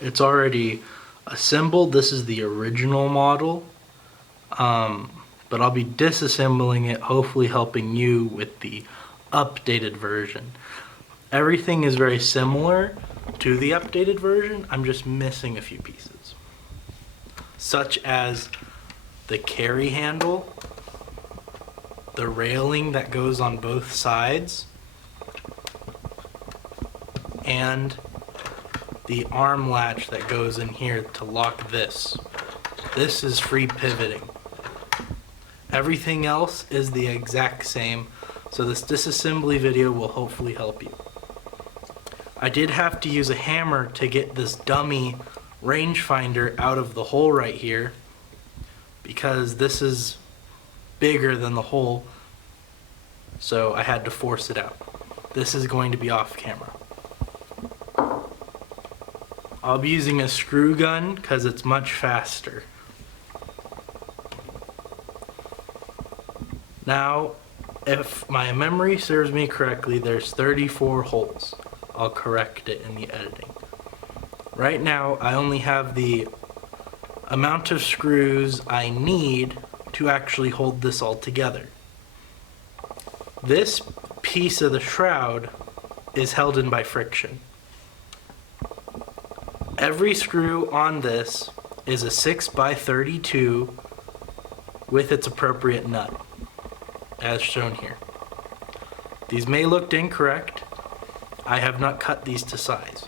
It's already assembled. This is the original model, but I'll be disassembling it, hopefully helping you with the updated version. Everything is very similar to the updated version. I'm just missing a few pieces, such as the carry handle, the railing that goes on both sides, and the arm latch that goes in here to lock this. This is free pivoting. Everything else is the exact same, so this disassembly video will hopefully help you. I did have to use a hammer to get this dummy rangefinder out of the hole right here, because this is bigger than the hole, so I had to force it out. This is going to be off camera. I'll be using a screw gun because it's much faster. Now, if my memory serves me correctly, there's 34 holes. I'll correct it in the editing. Right now, I only have the amount of screws I need to actually hold this all together. This piece of the shroud is held in by friction. Every screw on this is a 6x32 with its appropriate nut, as shown here. These may look incorrect. I have not cut these to size.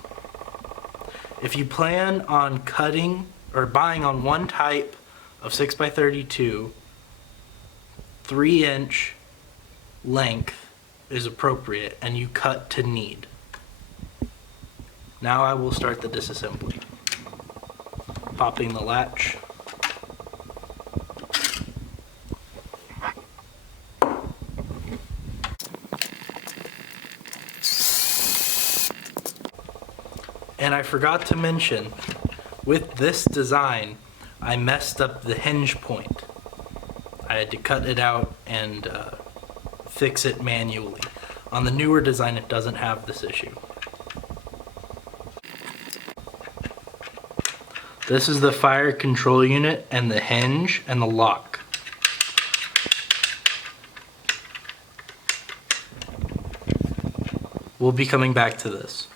If you plan on cutting or buying on one type of 6x32, 3-inch length is appropriate, and you cut to need. Now I will start the disassembly. Popping the latch. And I forgot to mention, with this design, I messed up the hinge point. I had to cut it out and fix it manually. On the newer design, it doesn't have this issue. This is the fire control unit and the hinge and the lock. We'll be coming back to this.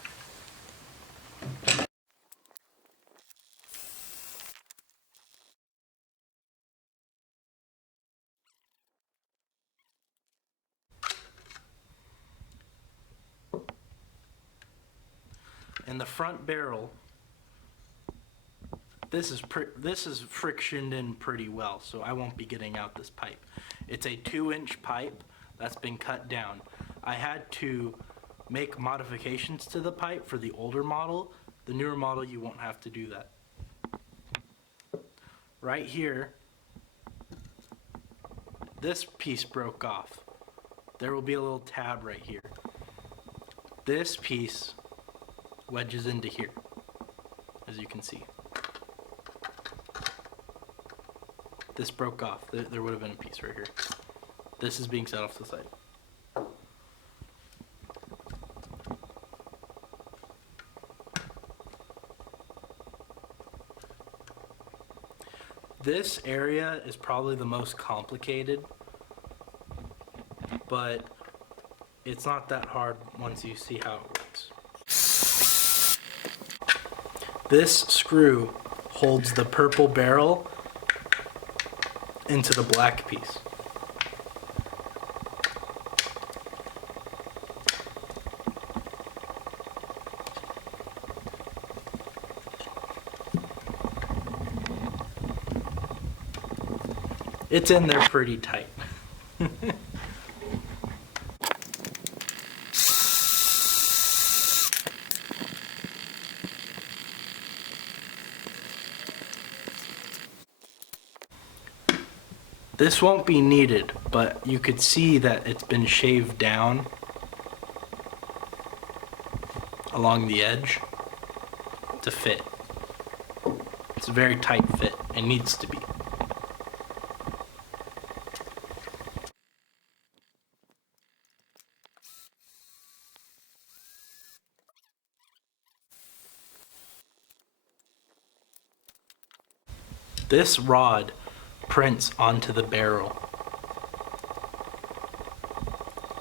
In the front barrel, this is frictioned in pretty well, so I won't be getting out this pipe. It's a 2-inch pipe that's been cut down. I had to make modifications to the pipe for the older model. The newer model, you won't have to do that. Right here, this piece broke off. There will be a little tab right here. This piece wedges into here, as you can see. This broke off. There would have been a piece right here. This is being set off to the side. This area is probably the most complicated, but it's not that hard once you see how it works. This screw holds the purple barrel into the black piece. It's in there pretty tight. This won't be needed, but you could see that it's been shaved down along the edge to fit. It's a very tight fit. It needs to be. This rod prints onto the barrel.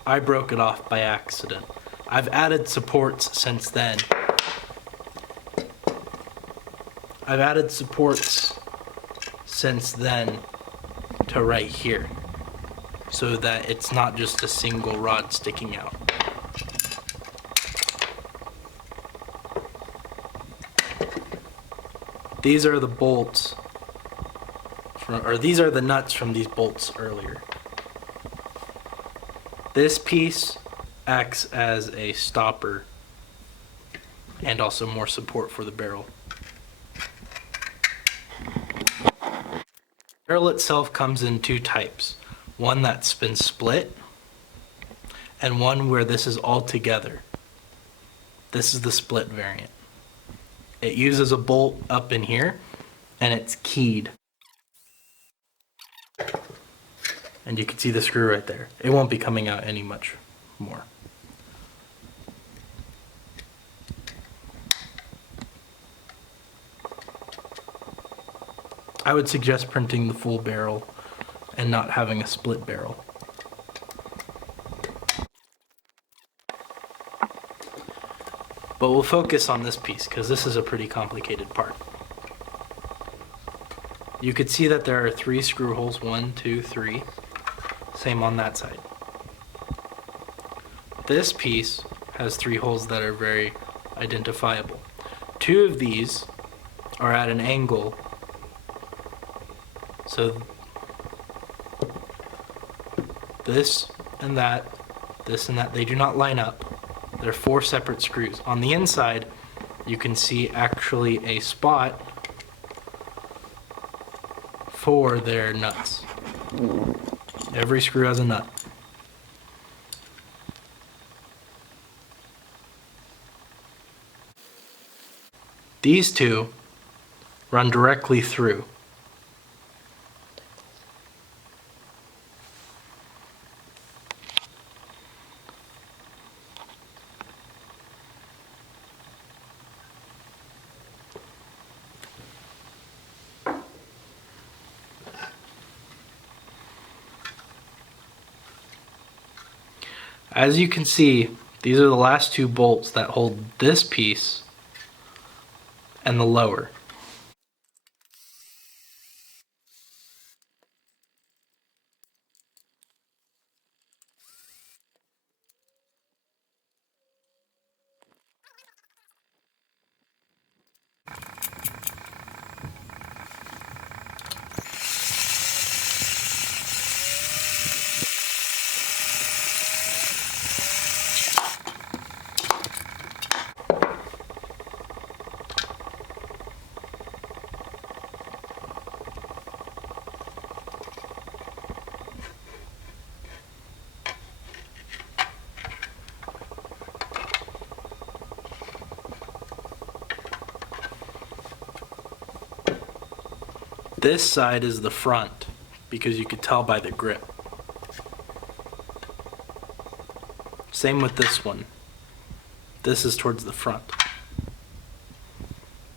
I broke it off by accident. I've added supports since then. To right here, so that it's not just a single rod sticking out. These are the bolts, these are the nuts from these bolts earlier. This piece acts as a stopper and also more support for the barrel. The barrel itself comes in two types. One that's been split and one where this is all together. This is the split variant. It uses a bolt up in here and it's keyed. And you can see the screw right there. It won't be coming out any much more. I would suggest printing the full barrel and not having a split barrel. But we'll focus on this piece because this is a pretty complicated part. You could see that there are 3 screw holes, 1, 2, 3. Same on that side. This piece has 3 holes that are very identifiable. 2 of these are at an angle, so this and that, they do not line up. They're 4 separate screws. On the inside, you can see actually a spot for their nuts. Every screw has a nut. These 2 run directly through. As you can see, these are the last 2 bolts that hold this piece and the lower. This side is the front because you could tell by the grip. Same with this one. This is towards the front.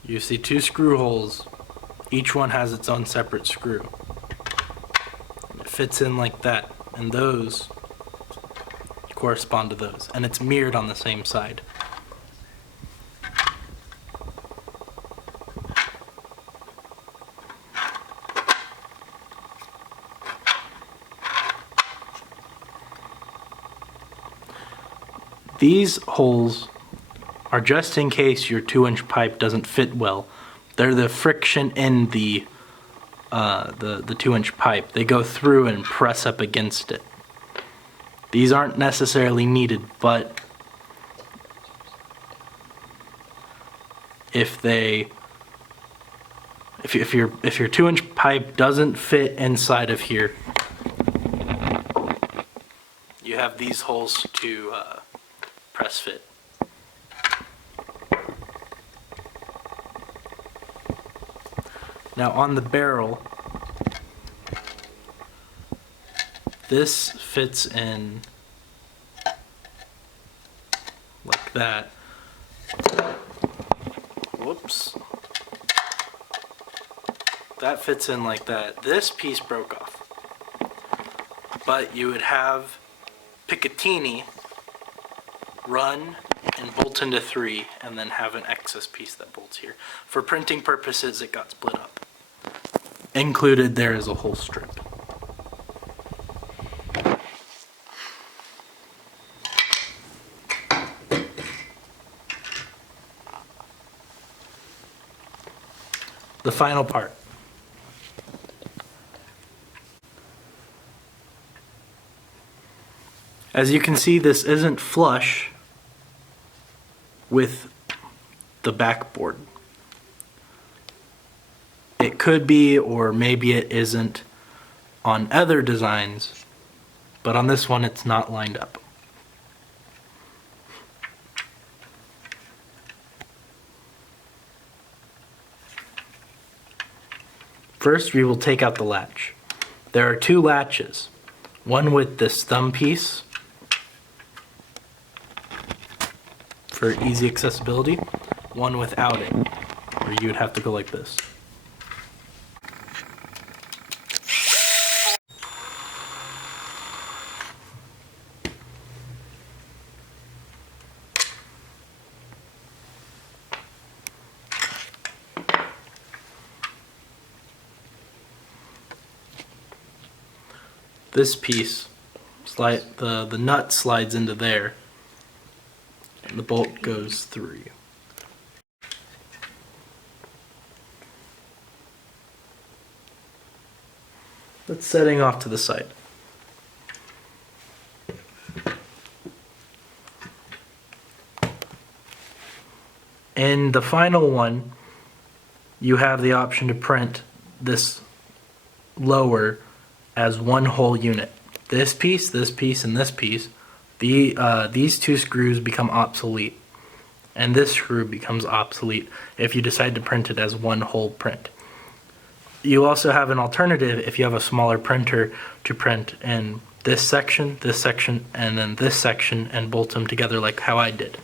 You see 2 screw holes. Each one has its own separate screw. It fits in like that, and those correspond to those, and it's mirrored on the same side. These holes are just in case your 2-inch pipe doesn't fit well. They're the friction in the 2-inch pipe. They go through and press up against it. These aren't necessarily needed, but if your 2-inch pipe doesn't fit inside of here, you have these holes to press fit. Now on the barrel, this fits in like that. Whoops. that fits in like that. This piece broke off. But you would have Picatinny run and bolt into 3 and then have an excess piece that bolts here. For printing purposes, it got split up. Included there is a whole strip. The final part. As you can see, this isn't flush with the backboard. It could be, or maybe it isn't on other designs, but on this one it's not lined up. First, we will take out the latch. There are 2 latches, one with this thumb piece for easy accessibility, one without it, where you would have to go like this. This piece, the nut slides into there, and the bolt goes through. That's setting off to the side. In the final one, you have the option to print this lower as one whole unit. This piece, and this piece, these 2 screws become obsolete, and this screw becomes obsolete if you decide to print it as one whole print. You also have an alternative if you have a smaller printer to print in this section, and then this section, and bolt them together like how I did.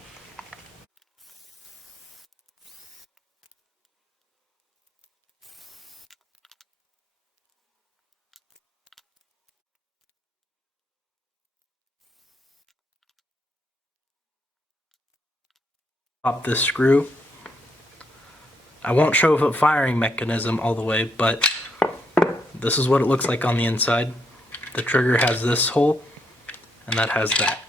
Pop this screw. I won't show the firing mechanism all the way, but this is what it looks like on the inside. The trigger has this hole, and that has that.